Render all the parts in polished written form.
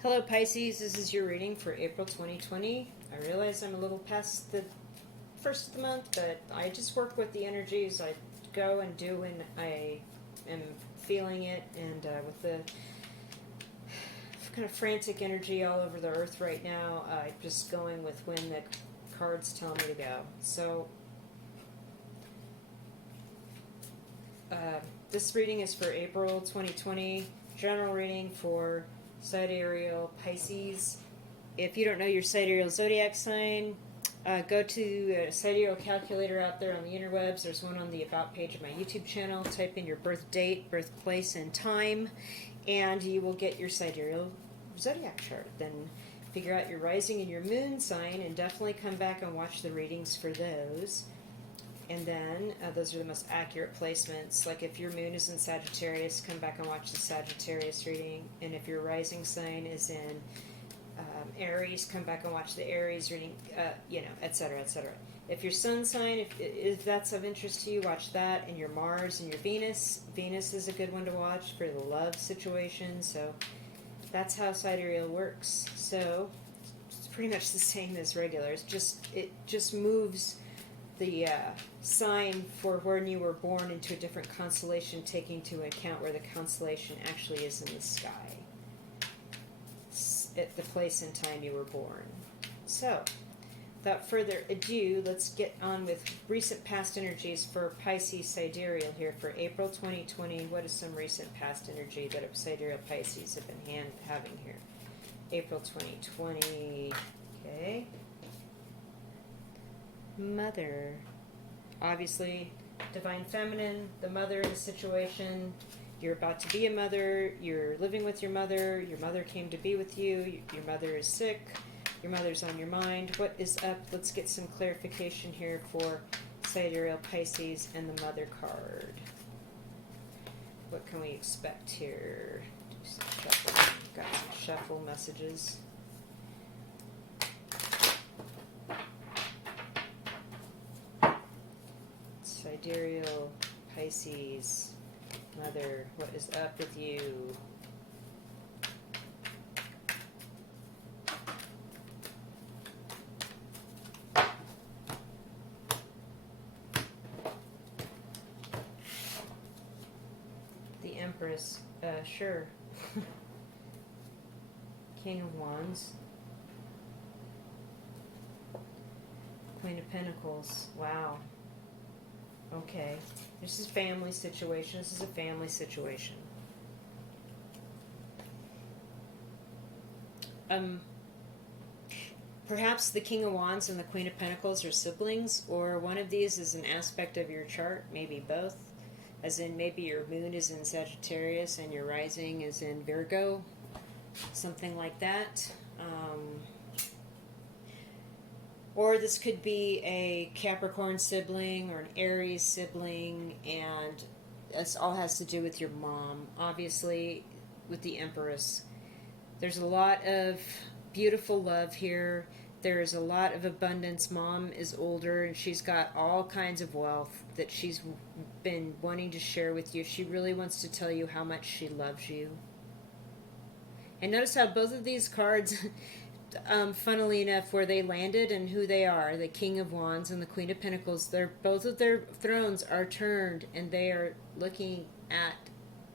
Hello Pisces, this is your reading for April 2020. I realize I'm a little past the first of the month, but I just work with the energies. I go and do when I am feeling it, and with the kind of frantic energy all over the earth right now, I'm just going with when the cards tell me to go. So, this reading is for April 2020, general reading for sidereal Pisces. If you don't know your sidereal zodiac sign, go to a sidereal calculator out there on the interwebs. There's one on the About page of my YouTube channel. Type in your birth date, birthplace, and time, and you will get your sidereal zodiac chart. Then figure out your rising and your moon sign, and definitely come back and watch the readings for those. And then those are the most accurate placements. Like if your moon is in Sagittarius, come back and watch the Sagittarius reading. And if your rising sign is in Aries, come back and watch the Aries reading, etc., etc. If your sun sign, if that's of interest to you, watch that. And your Mars and your Venus. Venus is a good one to watch for the love situation. So that's how sidereal works. So it's pretty much the same as regular. It just moves the sign for when you were born into a different constellation, taking into account where the constellation actually is in the sky, at the place and time you were born. So, without further ado, let's get on with recent past energies for Pisces sidereal here for April 2020. What is some recent past energy that sidereal Pisces have been having here? April 2020. Okay. Mother. Obviously, divine feminine, the mother in a situation. You're about to be a mother, you're living with your mother came to be with you, your mother is sick, your mother's on your mind. What is up? Let's get some clarification here for sidereal Pisces and the mother card. What can we expect here? Do some shuffle. Got some shuffle messages. Sidereal Pisces, mother, what is up with you? The Empress, sure. King of Wands. Queen of Pentacles, wow. Okay, this is family situation. This is a family situation. Perhaps the King of Wands and the Queen of Pentacles are siblings, or one of these is an aspect of your chart, maybe both. As in, maybe your moon is in Sagittarius and your rising is in Virgo, something like that. Or this could be a Capricorn sibling or an Aries sibling, and this all has to do with your mom, obviously, with the Empress. There's a lot of beautiful love here. There's a lot of abundance. Mom is older, and she's got all kinds of wealth that she's been wanting to share with you. She really wants to tell you how much she loves you. And notice how both of these cards... funnily enough, where they landed and who they are, the King of Wands and the Queen of Pentacles, both of their thrones are turned and they are looking at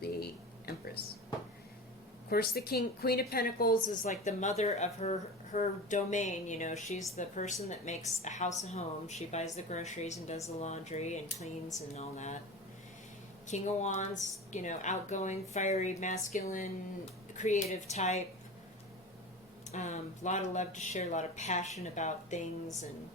the Empress. Of course, the Queen of Pentacles is like the mother of her domain. You know, she's the person that makes the house a home. She buys the groceries and does the laundry and cleans and all that. King of Wands, you know, outgoing, fiery, masculine, creative type. A lot of love to share, a lot of passion about things, and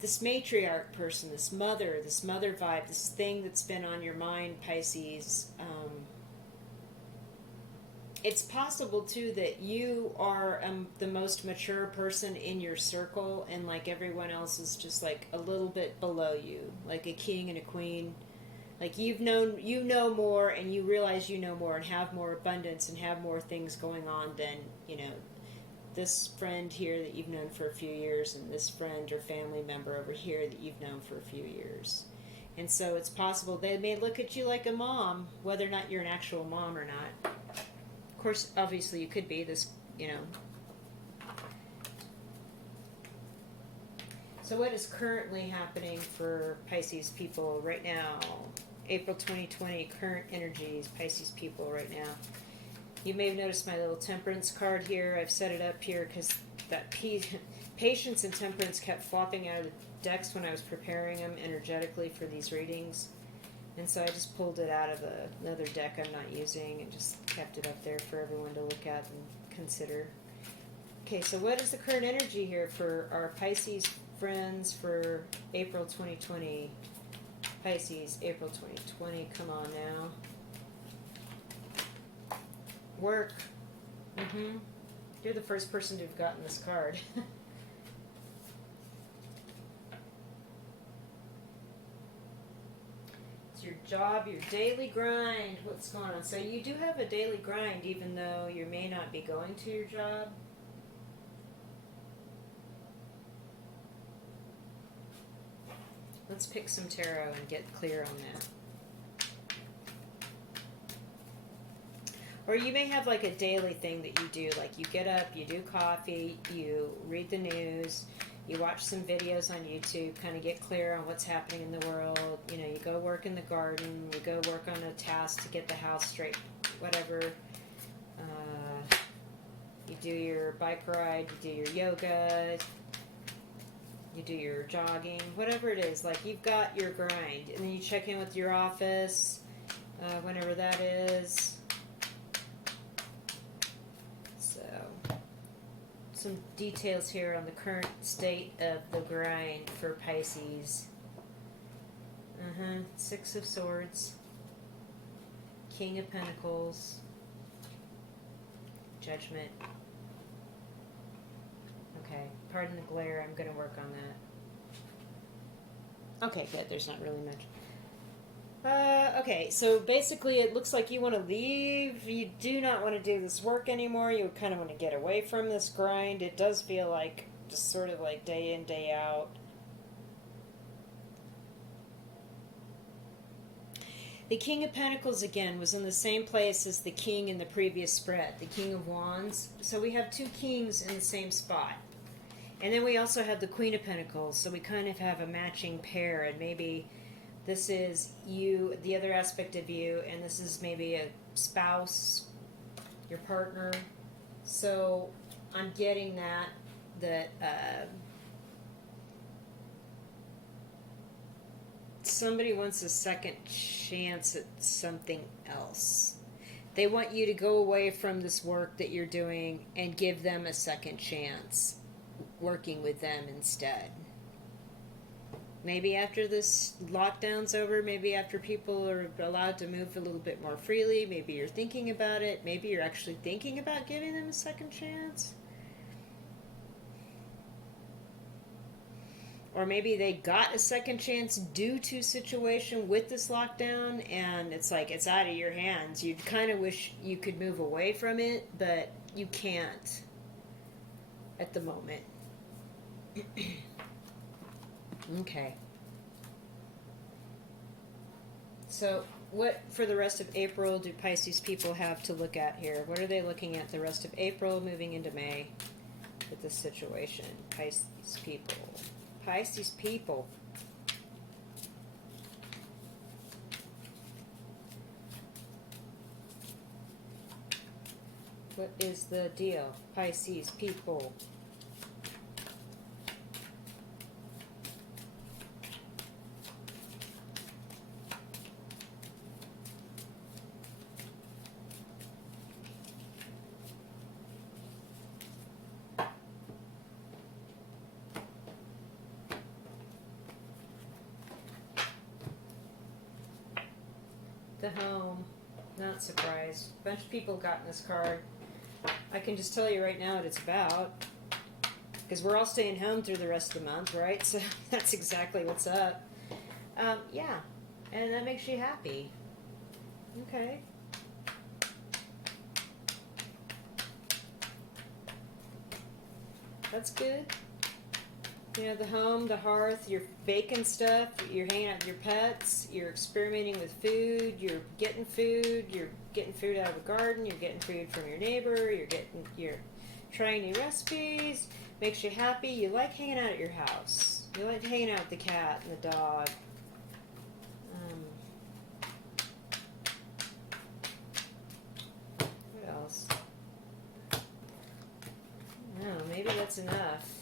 this matriarch person, this mother vibe, this thing that's been on your mind, Pisces. It's possible too that you are the most mature person in your circle, and like everyone else is just like a little bit below you, like a king and a queen. Like you know more, and you realize you know more, and have more abundance, and have more things going on than, this friend here that you've known for a few years, and this friend or family member over here that you've known for a few years. And so it's possible they may look at you like a mom, whether or not you're an actual mom or not. Of course, obviously you could be this, you know. So what is currently happening for Pisces people right now? April 2020, current energies, Pisces people right now. You may have noticed my little temperance card here. I've set it up here because that patience and temperance kept flopping out of the decks when I was preparing them energetically for these readings. And so I just pulled it out of another deck I'm not using and just kept it up there for everyone to look at and consider. Okay, so what is the current energy here for our Pisces friends for April 2020? Pisces, April 2020, come on now. Work. You're the first person to have gotten this card. It's your job, your daily grind. What's going on? So you do have a daily grind even though you may not be going to your job. Let's pick some tarot and get clear on that. Or you may have like a daily thing that you do, like you get up, you do coffee, you read the news, you watch some videos on YouTube, kind of get clear on what's happening in the world. You know, you go work in the garden, you go work on a task to get the house straight, whatever. You do your bike ride, you do your yoga, you do your jogging, whatever it is. Like you've got your grind, and then you check in with your office, whenever that is. So, some details here on the current state of the grind for Pisces. Six of Swords, King of Pentacles, Judgment. Okay, pardon the glare, I'm going to work on that. Okay, good, there's not really much. Okay, so basically it looks like you want to leave. You do not want to do this work anymore. You kind of want to get away from this grind. It does feel like just sort of like day in, day out. The King of Pentacles, again, was in the same place as the King in the previous spread, the King of Wands. So we have two kings in the same spot. And then we also have the Queen of Pentacles, so we kind of have a matching pair, and maybe this is you, the other aspect of you, and this is maybe a spouse, your partner. So I'm getting that somebody wants a second chance at something else. They want you to go away from this work that you're doing and give them a second chance, working with them instead. Maybe after this lockdown's over, maybe after people are allowed to move a little bit more freely, maybe you're thinking about it, maybe you're actually thinking about giving them a second chance. Or maybe they got a second chance due to situation with this lockdown, and it's like it's out of your hands. You kind of wish you could move away from it, but you can't at the moment. Okay. So what for the rest of April do Pisces people have to look at here? What are they looking at the rest of April moving into May with this situation? Pisces people. Pisces people. What is the deal? Pisces people. The home. Not surprised. A bunch of people got in this card. I can just tell you right now what it's about. Because we're all staying home through the rest of the month, right? So that's exactly what's up. Yeah. And that makes you happy. Okay. That's good. You know, the home, the hearth, you're baking stuff, you're hanging out with your pets, you're experimenting with food, you're getting food out of a garden, you're getting food from your neighbor, you're trying new recipes, makes you happy. You like hanging out at your house. You like hanging out with the cat and the dog. What else? No, maybe that's enough.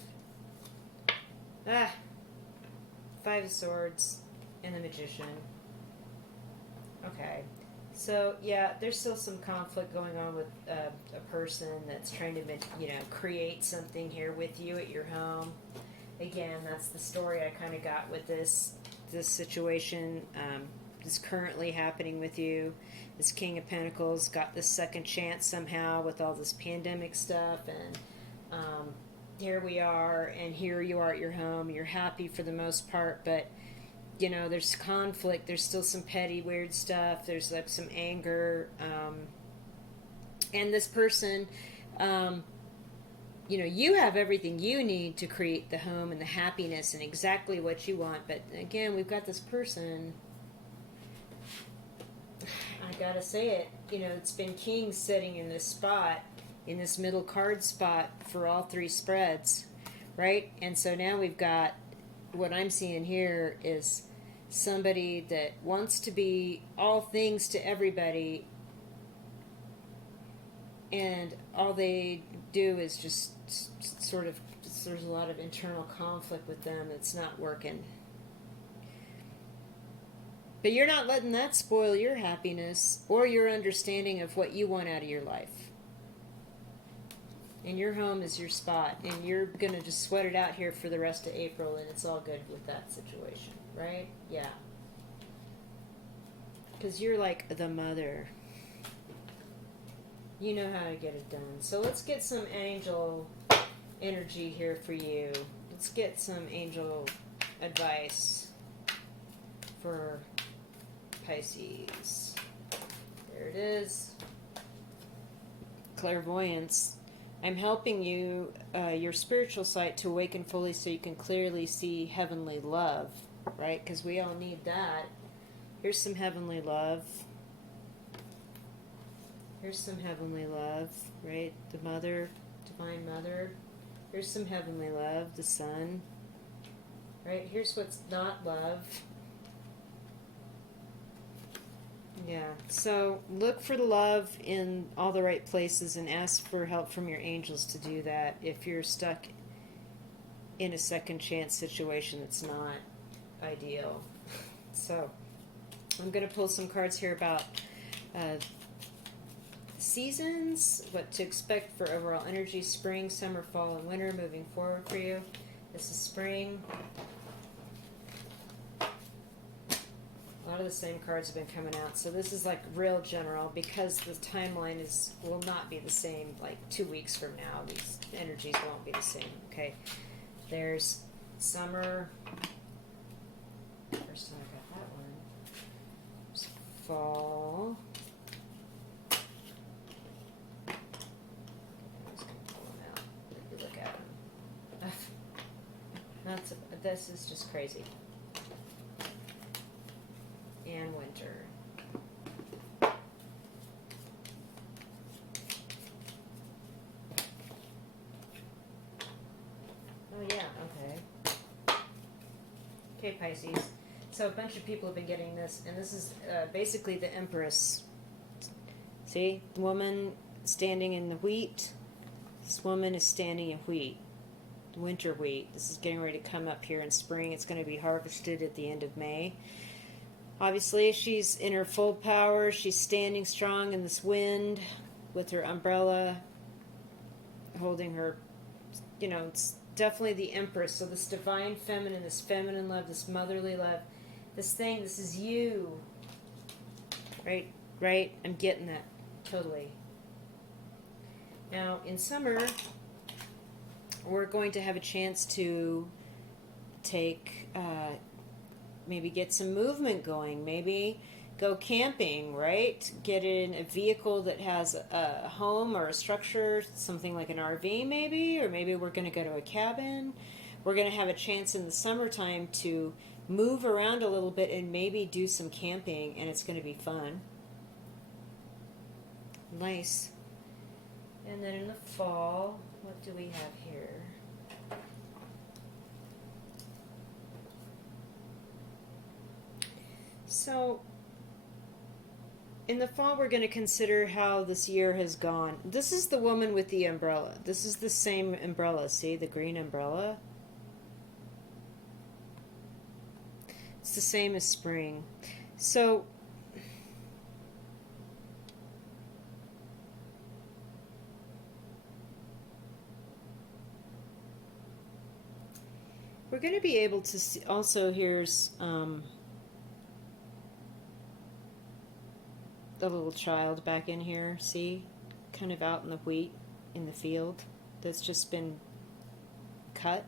Five of Swords and the Magician. Okay. So, yeah, there's still some conflict going on with a person that's trying to, create something here with you at your home. Again, that's the story I kind of got with this situation that's currently happening with you. This King of Pentacles got this second chance somehow with all this pandemic stuff, and here we are, and here you are at your home. You're happy for the most part, but there's conflict. There's still some petty, weird stuff. There's like some anger, and this person, you have everything you need to create the home and the happiness and exactly what you want. But again, we've got this person. I gotta say it. It's been King sitting in this spot, in this middle card spot for all three spreads, right? And so now we've got, what I'm seeing here is somebody that wants to be all things to everybody, and all they do is just sort of, there's a lot of internal conflict with them that's not working. But you're not letting that spoil your happiness or your understanding of what you want out of your life. And your home is your spot, and you're going to just sweat it out here for the rest of April, and it's all good with that situation, right? Yeah. Because you're like the mother. You know how to get it done. So let's get some angel energy here for you. Let's get some angel advice for Pisces. There it is. Clairvoyance. I'm helping you, your spiritual sight, to awaken fully so you can clearly see heavenly love, right? Because we all need that. Here's some heavenly love. Here's some heavenly love, right? The mother, divine mother. Here's some heavenly love, the sun. Right? Here's what's not love. Yeah, so look for the love in all the right places and ask for help from your angels to do that if you're stuck in a second chance situation that's not ideal. So I'm going to pull some cards here about seasons, what to expect for overall energy, spring, summer, fall, and winter moving forward for you. This is spring. A lot of the same cards have been coming out, so this is like real general because the timeline will not be the same. Like 2 weeks from now, these energies won't be the same. Okay, there's summer. First time I got that one. There's fall. I'm just gonna pull them out. If you look at them, this is just crazy. And winter. Oh yeah, okay. Okay, Pisces. So a bunch of people have been getting this, and this is basically the Empress. See? The woman standing in the wheat. This woman is standing in wheat. Winter wheat. This is getting ready to come up here in spring. It's going to be harvested at the end of May. Obviously, she's in her full power. She's standing strong in this wind with her umbrella, holding her, it's definitely the Empress. So this divine feminine, this feminine love, this motherly love, this is you. Right? I'm getting that. Totally. Now, in summer, we're going to have a chance to take... maybe get some movement going, maybe go camping, right? Get in a vehicle that has a home or a structure, something like an RV maybe, or maybe we're going to go to a cabin. we're going to have a chance in the summertime to move around a little bit and maybe do some camping, and it's going to be fun. Nice. And then in the fall, what do we have here? So, in the fall, we're going to consider how this year has gone. This is the woman with the umbrella. This is the same umbrella. See, the green umbrella? It's the same as spring. So, we're going to be able to see, also here's the little child back in here, see? Kind of out in the wheat in the field that's just been cut.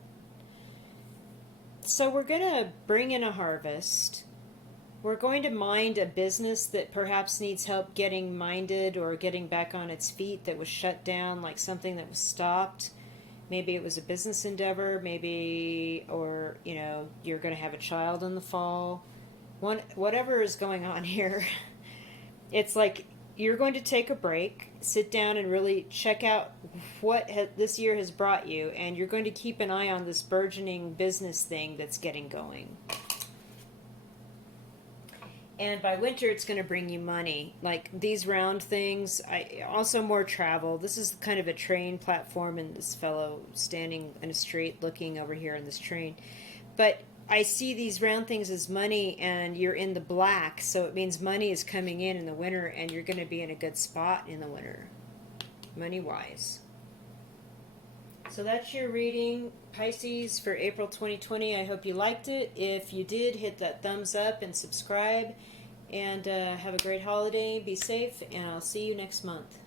So we're going to bring in a harvest. We're going to mind a business that perhaps needs help getting minded or getting back on its feet, that was shut down, like something that was stopped. Maybe it was a business endeavor, maybe, or, you know, you're going to have a child in the fall. Whatever is going on here, it's like you're going to take a break, sit down and really check out what this year has brought you, and you're going to keep an eye on this burgeoning business thing that's getting going. And by winter, it's going to bring you money. Like these round things, also more travel. This is kind of a train platform, and this fellow standing in a street looking over here in this train. But I see these round things as money, and you're in the black, so it means money is coming in the winter, and you're going to be in a good spot in the winter, money-wise. So that's your reading, Pisces, for April 2020. I hope you liked it. If you did, hit that thumbs up and subscribe. And have a great holiday. Be safe, and I'll see you next month.